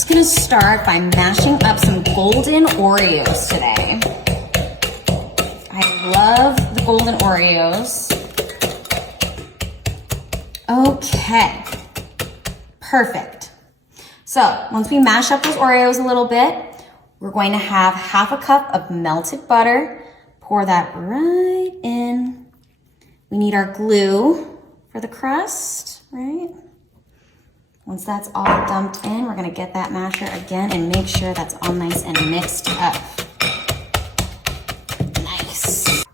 just gonna start by mashing up some golden Oreos today. I love the golden Oreos. Okay, perfect. So once we mash up those Oreos a little bit, we're going to have half a cup of melted butter. Pour that right in. We need our glue for the crust, right? Once that's all dumped in, we're gonna get that masher again and make sure that's all nice and mixed up. Nice.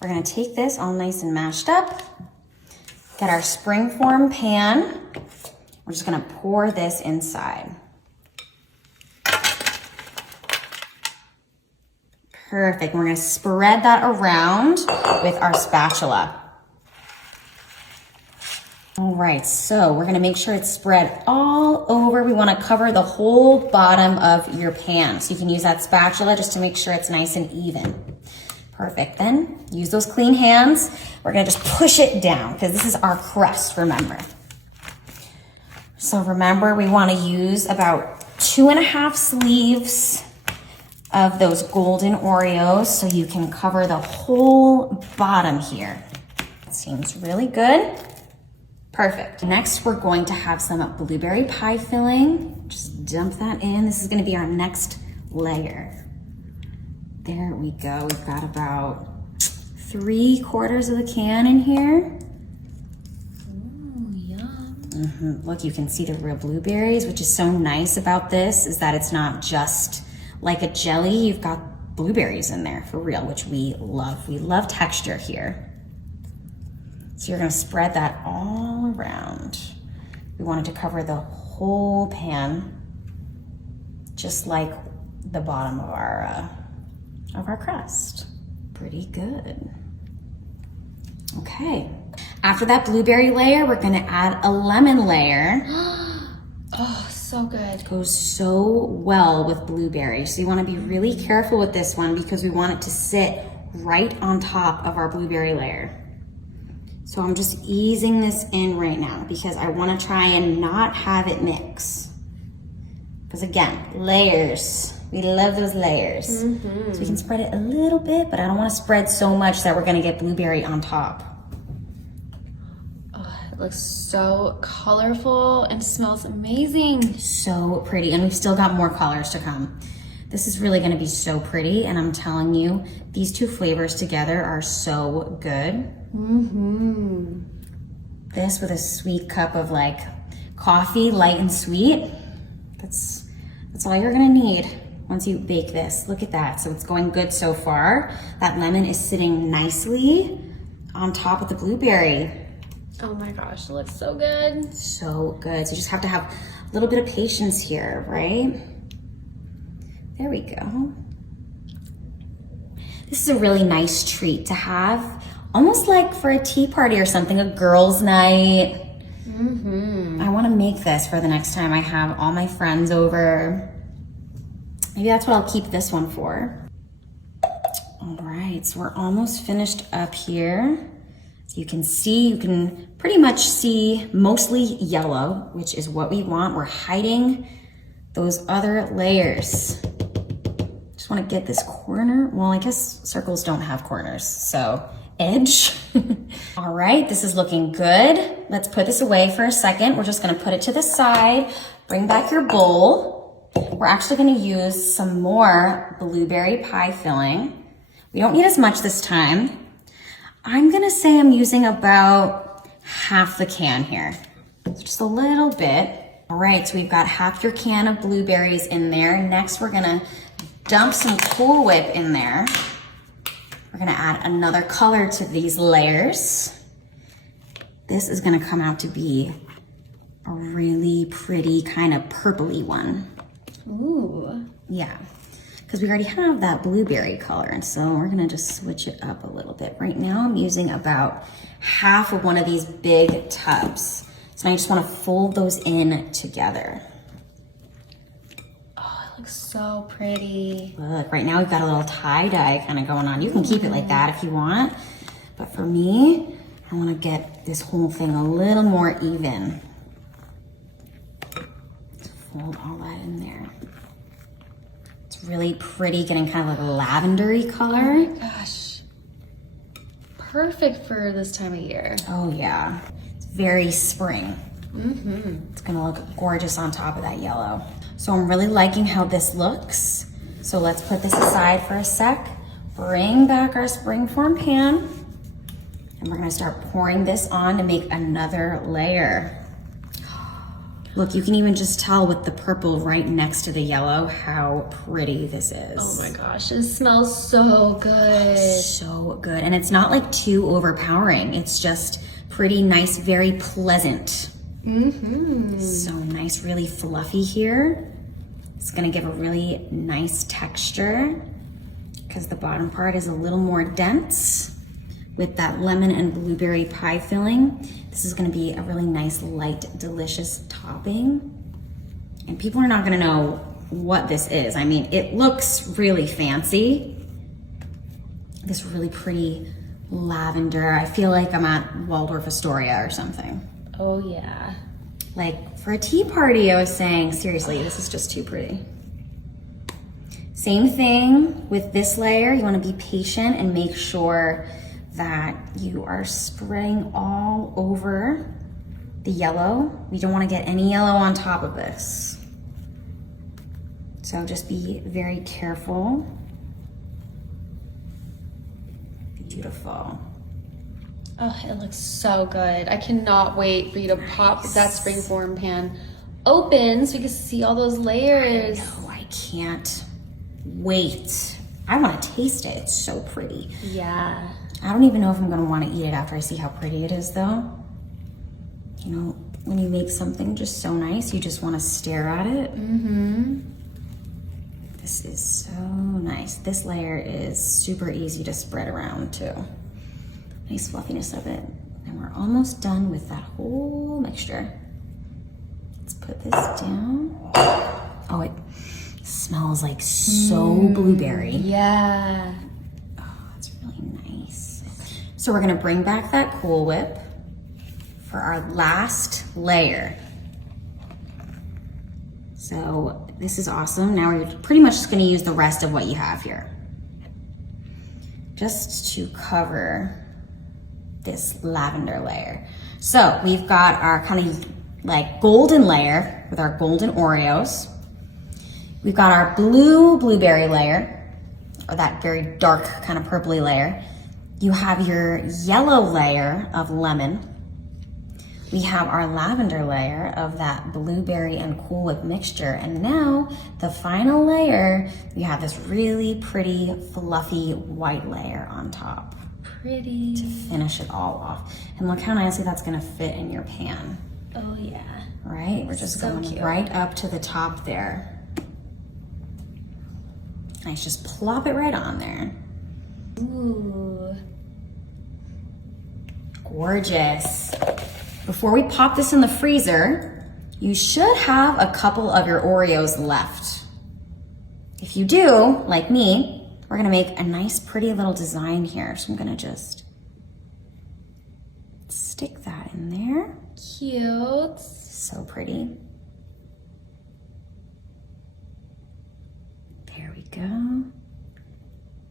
We're gonna take this all nice and mashed up, get our springform pan. We're just gonna pour this inside. Perfect. We're gonna spread that around with our spatula. All right, so we're gonna make sure it's spread all over. We wanna cover the whole bottom of your pan. So you can use that spatula just to make sure it's nice and even. Perfect, then use those clean hands. We're gonna just push it down because this is our crust, remember. So remember, we wanna use about 2.5 sleeves of those golden Oreos so you can cover the whole bottom here. That seems really good. Perfect. Next, we're going to have some blueberry pie filling. Just dump that in. This is gonna be our next layer. There we go. We've got about 3/4 of the can in here. Ooh, yum. Look, you can see the real blueberries, which is so nice about this is that it's not just like a jelly. You've got blueberries in there for real, which we love. We love texture here. So you're gonna spread that all around. We want it to cover the whole pan, just like the bottom of our crust. Pretty good. Okay. After that blueberry layer, we're gonna add a lemon layer. Oh, so good. Goes so well with blueberries. So you wanna be really careful with this one because we want it to sit right on top of our blueberry layer. So I'm just easing this in right now because I wanna try and not have it mix. Because again, layers, we love those layers. So we can spread it a little bit, but I don't wanna spread so much that we're gonna get blueberry on top. Oh, it looks so colorful and smells amazing. So pretty, and we've still got more colors to come. This is really gonna be so pretty, and I'm telling you, these two flavors together are so good. This with a sweet cup of like coffee, light and sweet. That's all you're gonna need once you bake this. Look at that, so it's going good so far. That lemon is sitting nicely on top of the blueberry. Oh my gosh, it looks so good. So good, so you just have to have a little bit of patience here, right? There we go. This is a really nice treat to have, almost like for a tea party or something, a girls' night. I wanna make this for the next time I have all my friends over. Maybe that's what I'll keep this one for. All right, so we're almost finished up here. So you can see, you can pretty much see mostly yellow, which is what we want. We're hiding those other layers. Just wanna get this corner. Well, I guess circles don't have corners, so edge. All right, this is looking good. Let's put this away for a second. We're just gonna put it to the side, bring back your bowl. We're actually gonna use some more blueberry pie filling. We don't need as much this time. I'm gonna say I'm using about half the can here. So just a little bit. All right, so we've got half your can of blueberries in there. Next, we're gonna dump some Cool Whip in there. We're gonna add another color to these layers. This is gonna come out to be a really pretty kind of purpley one. Ooh. Yeah, because we already have that blueberry color, and so we're gonna just switch it up a little bit. Right now I'm using about half of one of these big tubs. So now I just wanna fold those in together. Oh, it looks so pretty. Look, right now we've got a little tie-dye kind of going on. You can keep it like that if you want, but for me, I wanna get this whole thing a little more even. fold all that in there. It's really pretty, getting kind of like a lavendery color. Oh my gosh. Perfect for this time of year. Oh yeah, it's very spring. It's gonna look gorgeous on top of that yellow. So I'm really liking how this looks. So let's put this aside for a sec. Bring back our springform pan. And we're gonna start pouring this on to make another layer. Look, you can even just tell with the purple right next to the yellow how pretty this is. Oh my gosh, it smells so good. So good. And it's not like too overpowering. It's just pretty nice, very pleasant. So nice, really fluffy here. It's gonna give a really nice texture because the bottom part is a little more dense with that lemon and blueberry pie filling. This is gonna be a really nice, light, delicious topping. And people are not gonna know what this is. I mean, it looks really fancy. This really pretty lavender. I feel like I'm at Waldorf Astoria or something. Oh yeah. Like for a tea party, I was saying, seriously, this is just too pretty. Same thing with this layer. You wanna be patient and make sure that you are spreading all over the yellow. We don't wanna get any yellow on top of this. So just be very careful. Beautiful. Oh, it looks so good. I cannot wait for you to pop that springform pan open so we can see all those layers. Oh, I can't wait. I wanna taste it, it's so pretty. Yeah. I don't even know if I'm gonna wanna eat it after I see how pretty it is though. You know, when you make something just so nice, you just wanna stare at it. This is so nice. This layer is super easy to spread around too. Nice fluffiness of it. And we're almost done with that whole mixture. Let's put this down. Oh, it smells like so blueberry. Yeah. It's really nice. So we're gonna bring back that Cool Whip for our last layer. So this is awesome. Now we're pretty much just gonna use the rest of what you have here. Just to cover this lavender layer. So we've got our kind of like golden layer with our golden Oreos. We've got our blue blueberry layer, or that very dark kind of purpley layer. You have your yellow layer of lemon. We have our lavender layer of that blueberry and Cool Whip mixture. And now the final layer, you have this really pretty fluffy white layer on top. Pretty. To finish it all off. And look how nicely that's gonna fit in your pan. Oh yeah. Right? We're just So going cute. right up to the top there. Nice, just plop it right on there. Ooh. Gorgeous. Before we pop this in the freezer, you should have a couple of your Oreos left. If you do, like me, we're gonna make a nice pretty little design here. So I'm gonna just stick that in there. Cute. So pretty. There we go.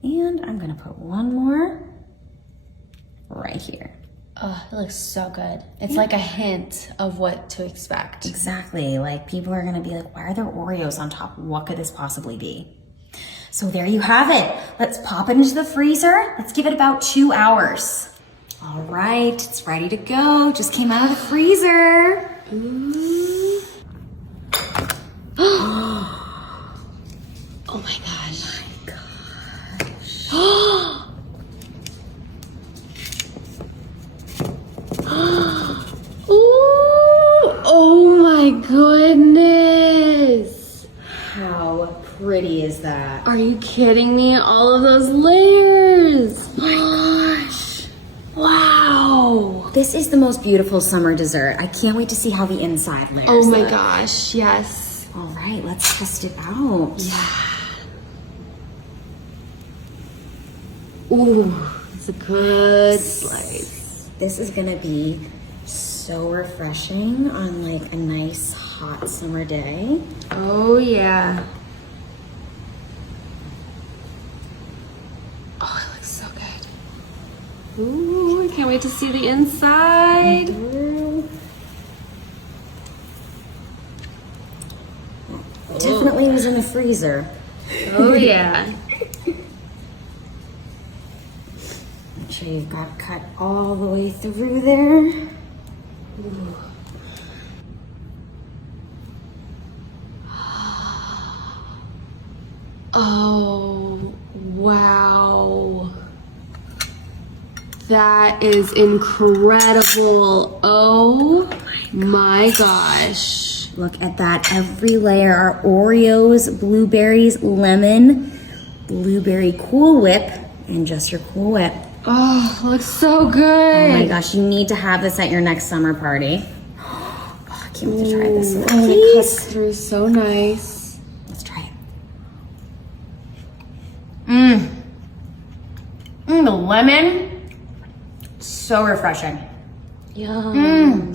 And I'm gonna put one more right here. Oh, it looks so good. It's like a hint of what to expect. Exactly, like people are gonna be like, why are there Oreos on top? What could this possibly be? So there you have it. Let's pop it into the freezer. Let's give it about 2 hours. All right, it's ready to go. Just came out of the freezer. Ooh. Oh my gosh. Ooh, oh my goodness. How pretty is that? Are you kidding me? All of those layers. Oh my gosh. Wow. This is the most beautiful summer dessert. I can't wait to see how the inside layers Oh my look. gosh, yes. All right, let's test it out. Yeah. Ooh, it's a good slice. This is gonna be so refreshing on like a nice hot summer day. Oh, yeah. Oh, it looks so good. Ooh, I can't wait to see the inside. Definitely was in the freezer. Oh, yeah. Make sure you've got cut all the way through there. Ooh. Oh, wow. That is incredible. Oh my gosh. Look at that. Every layer are Oreos, blueberries, lemon, blueberry Cool Whip, and just your Cool Whip. Oh, looks so good. Oh my gosh, you need to have this at your next summer party. Oh, I can't wait to try this little And it piece. cuts through so nice. Let's try it. The lemon, so refreshing. Yum.